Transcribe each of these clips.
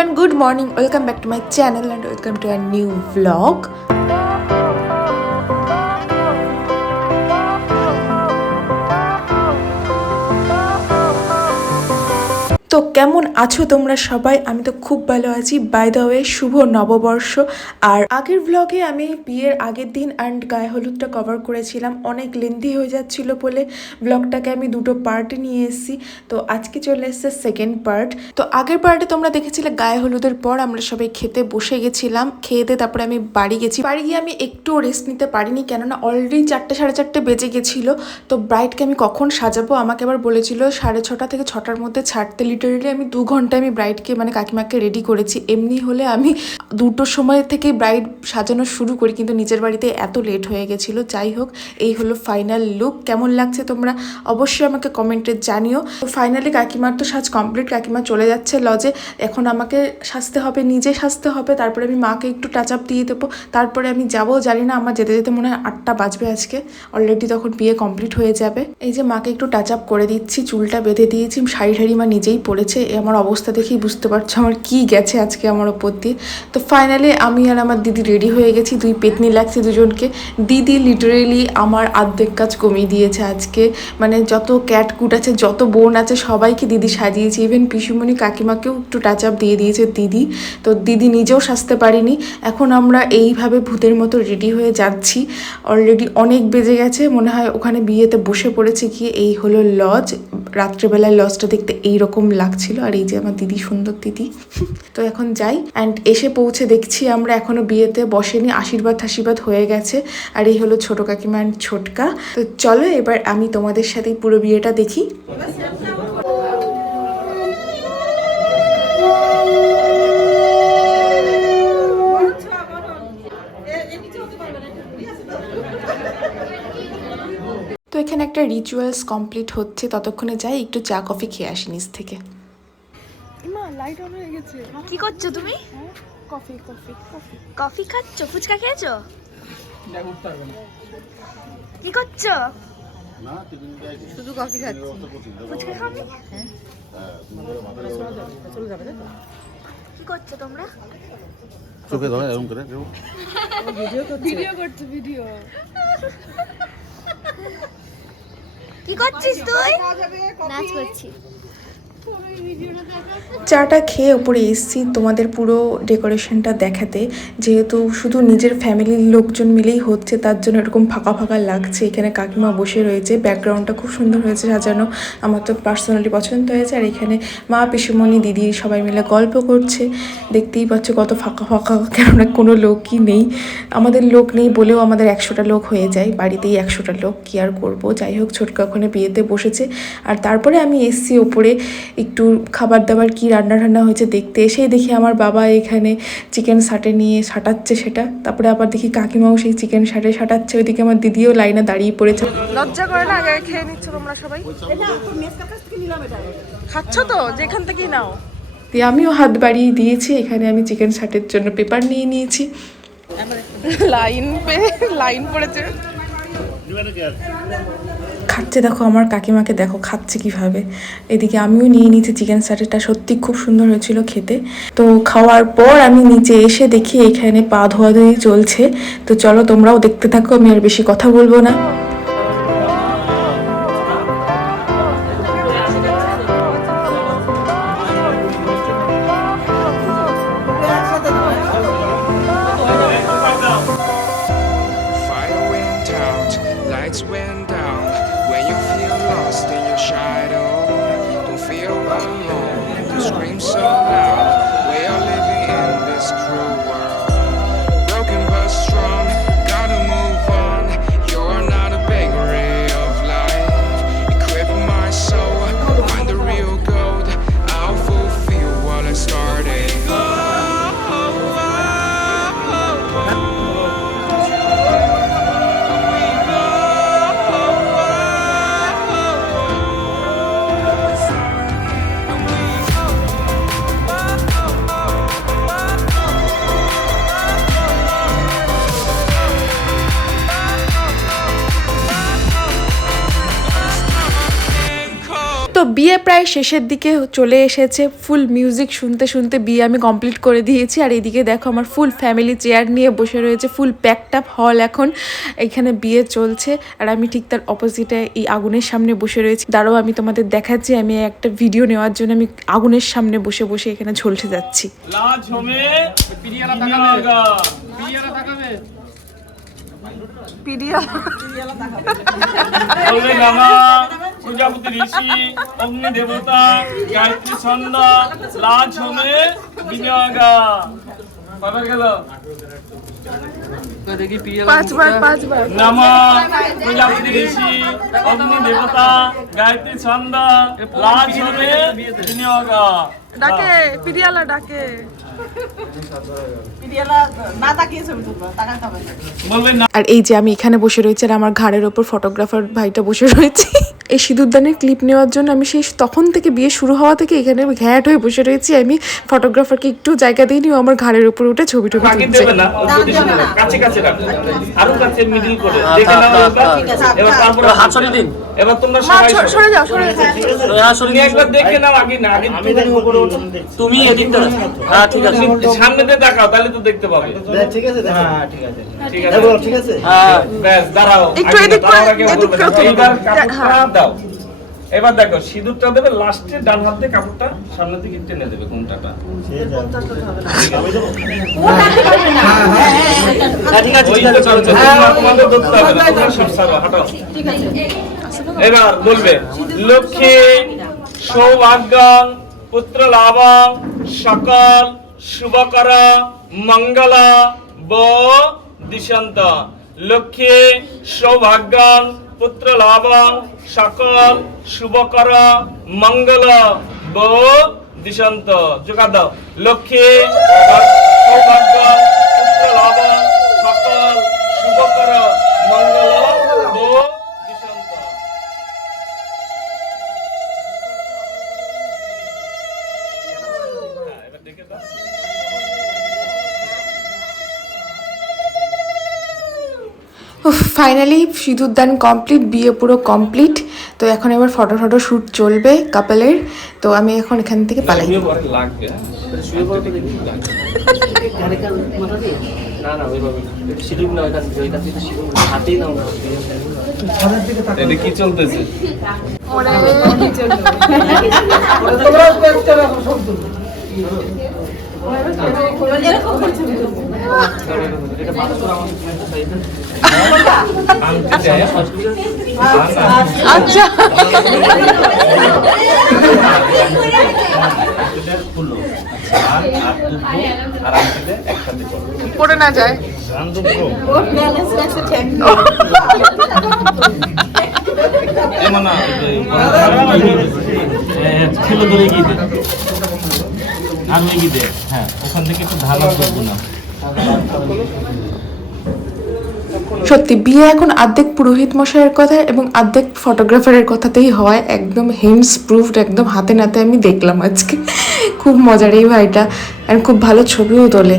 everyone, good morning. Welcome back to my channel and welcome to a new vlog. তো কেমন আছো তোমরা সবাই? আমি তো খুব ভালো আছি। বাই দ্য ওয়ে, শুভ নববর্ষ। আর আগের ব্লগে আমি বিয়ের আগের দিন অ্যান্ড গায়ে হলুদটা কভার করেছিলাম, অনেক লেন্থি হয়ে যাচ্ছিল বলে ব্লগটাকে আমি দুটো পার্টে নিয়ে এসেছি। তো আজকে চলে এসছে সেকেন্ড পার্ট। তো আগের পার্টে তোমরা দেখেছিলে গায়ে হলুদের পর আমরা সবাই খেতে বসে গেছিলাম, খেয়ে দিয়ে তারপরে আমি বাড়ি গেছি। বাড়ি গিয়ে আমি একটু রেস্ট নিতে পারিনি, কেননা অলরেডি 4টে সাড়ে 4টে বেজে গেছিলো। তো ব্রাইডকে আমি কখন সাজাবো আমাকে আবার বলেছিল 6:30 থেকে 6টার মধ্যে ছাড়তে। লিটারেলি আমি 2 ঘন্টা আমি ব্রাইডকে মানে কাকিমাকে রেডি করেছি। এমনি হলে আমি 2টোর সময় থেকে ব্রাইড সাজানো শুরু করি, কিন্তু নিজের বাড়িতে এত লেট হয়ে গেছিলো। যাই হোক, এই হলো ফাইনাল লুক। কেমন লাগছে তোমরা অবশ্যই আমাকে কমেন্টে জানিও। তো ফাইনালি কাকিমার তো সাজ কমপ্লিট, কাকিমা চলে যাচ্ছে লজে। এখন আমাকে সাজতে হবে, নিজে সাজতে হবে, তারপরে আমি মাকে একটু টাচ আপ দিয়ে দেবো, তারপরে আমি যাবো। জানি না, আমার যেতে যেতে মনে হয় 8টা বাজবে আজকে। অলরেডি তখন বিয়ে কমপ্লিট হয়ে যাবে। এই যে মাকে একটু টাচ আপ করে দিচ্ছি, চুলটা বেঁধে দিয়েছি, শাড়ি ঠাড়ি মা নিজেই পরেছে। আমার অবস্থা দেখেই বুঝতে পারছো আমার কি গেছে আজকে আমার ওপর দিয়ে। তো ফাইনালি আমি আর আমার দিদি রেডি হয়ে গেছি। দুই পেতনি লাগছে দুজনকে। দিদি লিটারেলি আমার আর্ধেক কাজ কমিয়ে দিয়েছে আজকে। মানে যত ক্যাটকুট আছে, যত বোন আছে, সবাইকে দিদি সাজিয়েছে। ইভেন পিসুমণি কাকিমাকেও একটু টাচ আপ দিয়ে দিয়েছে দিদি। তো দিদি নিজেও সাজতে পারিনি। এখন আমরা এইভাবে ভূতের মতো রেডি হয়ে যাচ্ছি। অলরেডি অনেক বেজে গেছে, মনে হয় ওখানে বিয়েতে বসে পড়েছে গিয়ে। এই হলো লজ। রাত্রেবেলায় লজটা দেখতে এইরকম লাগছিল। আর এই যে আমার দিদি, সুন্দর দিদি। তো এখন যাই, অ্যান্ড এসে পৌঁছে দেখছি আমরা এখনো বিয়েতে বসেনি, আশীর্বাদ হয়ে গেছে। আর এই হলো ছোট কাকিমা অ্যান্ড ছোটকা। তো চলো এবার আমি তোমাদের সাথে পুরো বিয়েটা দেখি। তো এখানে একটা রিচুয়ালস কমপ্লিট হচ্ছে, ততক্ষণে যাই একটু চা কফি খেয়ে আসি নিচ থেকে। লাইট অন হয়ে গেছে। কি করছো তুমি? কফি কফি কফি কফি খাচ্ছো? ফুচকা খেয়েছো? কি করছো? শুধু কফি খাচ্ছি। ফুচকা খাওনি? কি করছো তোমরা? চোখে ধরে এরকম করে ভিডিও করছি ভিডিও। কি করছিস তুই? নাচ করছি। চাটা খেয়ে উপরে এসেছি তোমাদের পুরো ডেকোরেশনটা দেখাতে। যেহেতু শুধু নিজের ফ্যামিলির লোকজন মিলেই হচ্ছে, তার জন্য এরকম ফাঁকা ফাঁকা লাগছে। এখানে কাকিমা বসে রয়েছে, ব্যাকগ্রাউন্ডটা খুব সুন্দর হয়েছে সাজানো, আমার তো পার্সোনালি পছন্দ হয়েছে। আর এখানে মা, পিসুমণি, দিদি সবাই মিলে গল্প করছে। দেখতেই পাচ্ছ কত ফাঁকা ফাঁকা, কেননা কোনো লোকই নেই। আমাদের লোক নেই বলেও আমাদের 100টা লোক হয়ে যায়, বাড়িতেই 100টা লোক, কি আর করবো। যাই হোক, ছোটকা ওখানে বিয়েতে বসেছে। আর তারপরে আমি এসছি ওপরে একটু খাবার দাবার কি রান্না ঠান্না হয়েছে দেখতে। এসেই দেখি আমার বাবা এখানে চিকেন সাটে নিয়ে সাটাচ্ছে সেটা। তারপরে আবার দেখি কাকিমাও সেই চিকেন সাটাচ্ছে। ওইদিকে আমার দিদিও লাইনে দাঁড়িয়ে পড়েছে। লজ্জা করে না? আগে খেয়ে নিচ্ছ তোমরা সবাই? খাচ্ছ তো যেখান থেকেই নাও। দিয়ে আমিও হাত বাড়িয়ে দিয়েছি। এখানে আমি চিকেন সাটের জন্য পেপার নিয়ে নিয়েছি। লাইন পড়েছে। খাচ্ছে দেখো, আমার কাকিমাকে দেখো খাচ্ছে কিভাবে। এদিকে আমিও নিয়ে নিয়েছি চিকেন সাটেরটা, সত্যি খুব সুন্দর হয়েছিল খেতে। তো খাওয়ার পর আমি নিচে এসে দেখি এখানে পা ধোয়াধুয়ি চলছে। তো চলো তোমরাও দেখতে থাকো, আমি আর বেশি কথা বলবো না। Lights went down when you feel lost in your shadow. Don't feel alone. Don't scream so loud. We are living in this cruel world. Broken but strong. Gotta move on. You're not a bakery of life. Equip my soul. Find the real gold. I'll fulfill what I started. তো বিয়ে প্রায় শেষের দিকে চলে এসেছে। ফুল music শুনতে শুনতে বিয়ে আমি কমপ্লিট করে দিয়েছি। আর এইদিকে দেখো আমার ফুল ফ্যামিলি চেয়ার নিয়ে বসে রয়েছে, ফুল প্যাকড আপ হল। এখন এখানে বিয়ে চলছে আর আমি ঠিক তার অপোজিটে এই আগুনের সামনে বসে রয়েছি। দাঁড়াও আমি তোমাদের দেখাচ্ছি, আমি একটা ভিডিও নেওয়ার জন্য আমি আগুনের সামনে বসে বসে এখানে ঝলসে যাচ্ছি। প্রজাপতি ঋষি অগ্নি দেবতা গায়ত্রী ছন্দ লাজ হোমে বিনিয়োগা কবে গেল পাঁচবার নমঃ প্রজাপতি ঋষি অগ্নি দেবতা গায়ত্রী ছন্দ লাজ হোমে বিনিয়োগা ডাকে পিরিয়ালা ডাকে। বলবেন না। আর এই যে আমি এখানে বসে রয়েছি আর আমার ঘাড়ের ওপর ফটোগ্রাফার ভাইটা বসে রয়েছে। এই সিঁদুরদানের ক্লিপ নেওয়ার জন্য আমি সেই তখন থেকে বিয়ে শুরু হওয়া থেকে এখানে ঘ্যাট হয়ে বসে রয়েছি। আমি ফটোগ্রাফারকে একটু জায়গা দিইনি, ও আমার ঘাড়ের উপর উঠে ছবি টবি আগে তুলছে। দেবে না কাছে কাছে রাখো আরো কাছে মিডল করে দেখে নাও এবার তারপর হাত সরিয়ে দিন। এবার তোমরা সবাই সরে যাও সরে যাও। তুমি একবার দেখে নাও আগে না আগে তুমি এদিকটা হ্যাঁ ঠিক আছে সামনে দিয়ে তাকাও তাহলে তো দেখতে পাবে। ঠিক আছে হ্যাঁ ঠিক আছে ঠিক আছে ঠিক আছে হ্যাঁ ব্যাস দাঁড়াও একটু এদিক করে এদিক করে তো। এইবার কাপড়টা দাও। এবার দেখো সিঁদুরটা দেবে লাস্টে ডান হাত দিয়ে কাপড়টা সামনের দিকে টেনে দেবে কোনটাটা ঠিক আছে ঠিক আছে তোমাদের ধরতে হবে না তোমরা সব সারো হাঁটো ঠিক আছে। এবার বলবে লক্ষ্মী সৌভাগ্যং পুত্র লাভং সকল শুভকর মঙ্গল ব দিশন্ত। লক্ষ্মী সৌভাগ্যং পুত্র লাভং সকল শুভকর মঙ্গল ব দিশন্ত। জোগাড় দাও লক্ষ্মী সৌভাগ্য পুত্র লাভং সকল শুভকর মঙ্গল ব দিশন্ত। এবার দেখে দাও। ফাইনালি সিঁদুরদান কমপ্লিট, বিয়ে পুরো কমপ্লিট। তো এখন এবার ফটো শ্যুট চলবে কাপলের। তো আমি এখন এখান থেকে পালাই। লাগবে না না ওইভাবে সিঁদুর না ওইখান থেকে সিঁদুর হাতেই নাও এটা কি চলতেছে আচ্ছা পড়ে না যায়। ছেলে ধরে গিয়ে দে আর ওই গিয়ে দে হ্যাঁ ওখান থেকে একটু ঢালা করবো না। সত্যি বিয়ে এখন অর্ধেক পুরোহিত মশাইয়ের কথা এবং অর্ধেক ফটোগ্রাফারের কথাতেই হয়। একদম হেন্ডস প্রুফড, একদম হাতে নাতে আমি দেখলাম আজকে। খুব মজার এই ভাইটা, আর খুব ভালো ছবিও তোলে।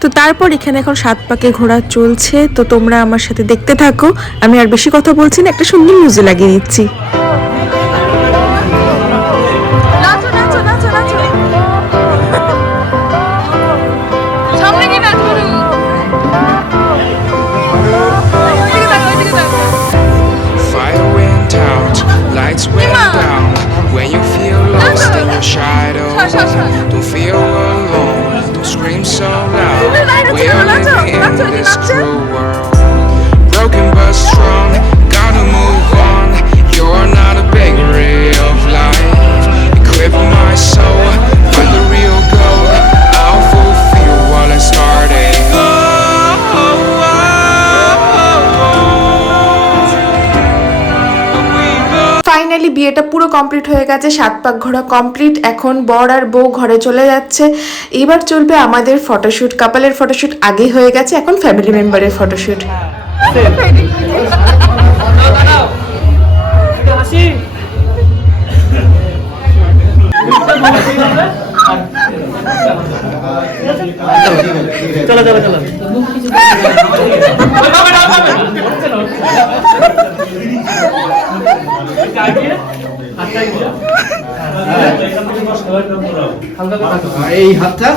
তো তারপর এখানে এখন 7 পাকে ঘোরা চলছে। তো তোমরা আমার সাথে দেখতে থাকো, আমি আর বেশি কথা বলছি না, একটা সুন্দর মিউজিক লাগিয়ে দিচ্ছি। নাচো নাচো নাচো নাচো। সামনে কি নাচ করো? ওইদিকে তাকাও ওইদিকে তাকাও। Fire went out, lights went down. When you feel lost in your shadow, don't feel alone, don't scream so loud. We are living in this cruel world. Broken but strong, gotta move on. You're not a bakery of life. Equip my soul, find the real gold. I'll fulfill what I started. Finally বিয়েটা পুরো complete হয়ে গেছে, 7 পাক ঘোরা complete. এখন বর আর বউ ঘরে চলে যাচ্ছে। এবার চলবে আমাদের ফটোশ্যুট। কাপলের ফটোশ্যুট আগেই হয়ে গেছে, এখন ফ্যামিলি মেম্বারের ফটোশ্যুট। চলো চলো চলো এই হাতটা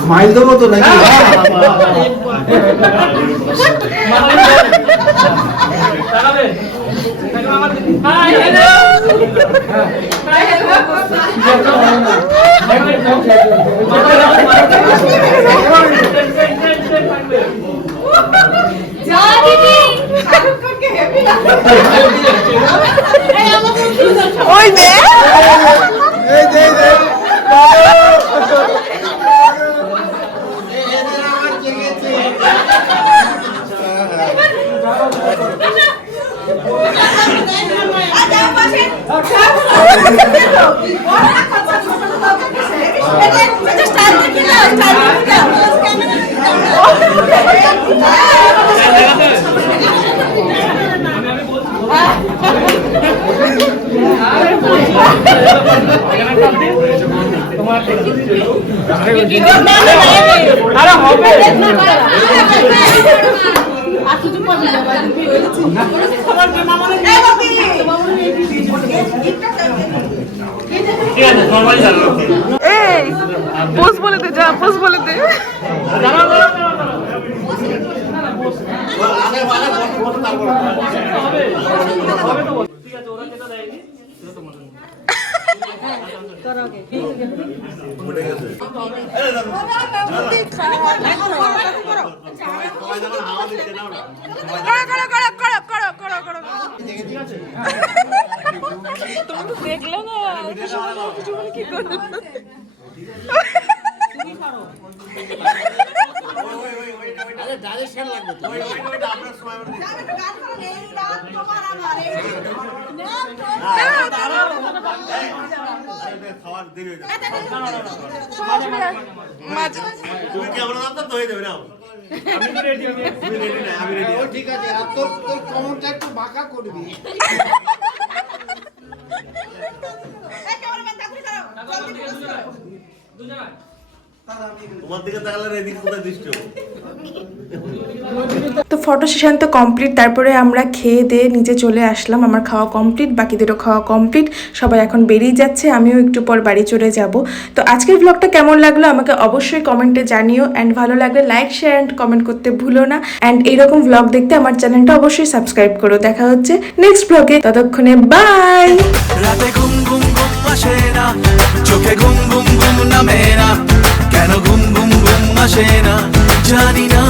স্মাইল দেবো তো নাকি? ওই দে এই পোজ বলে দে, যা পোজ বলে দে। দেখলে না কি করলো? তুমি কেমন আপনার তো হয়ে যাবে না? ঠিক আছে, আর তোর কমরটা একটু বাঁকা করবি। তোমার দিকে তাকালে এদিকে কোথায় দৃষ্টি হবে? তো ফটো সেশন তো কমপ্লিট, তারপরে আমরা খেয়ে দিয়ে নিচে চলে আসলাম। আমার খাওয়া কমপ্লিট, বাকিদেরও খাওয়া কমপ্লিট, সবাই এখন বেরিয়ে যাচ্ছে, আমিও একটু পর বাড়ি চলে যাব। তো আজকের ব্লগটা কেমন লাগলো আমাকে অবশ্যই কমেন্টে জানিও, অ্যান্ড ভালো লাগলে লাইক শেয়ার অ্যান্ড কমেন্ট করতে ভুলো না। অ্যান্ড এইরকম ব্লগ দেখতে আমার চ্যানেলটা অবশ্যই সাবস্ক্রাইব করো। দেখা হচ্ছে নেক্সট ব্লগে, ততক্ষণে বাই। রাতে ঘুম ঘুম ঘুম আসে না, চোখে ঘুম ঘুম ঘুম নামে না, কেন ঘুম ঘুম ঘুম আসে না জানি না।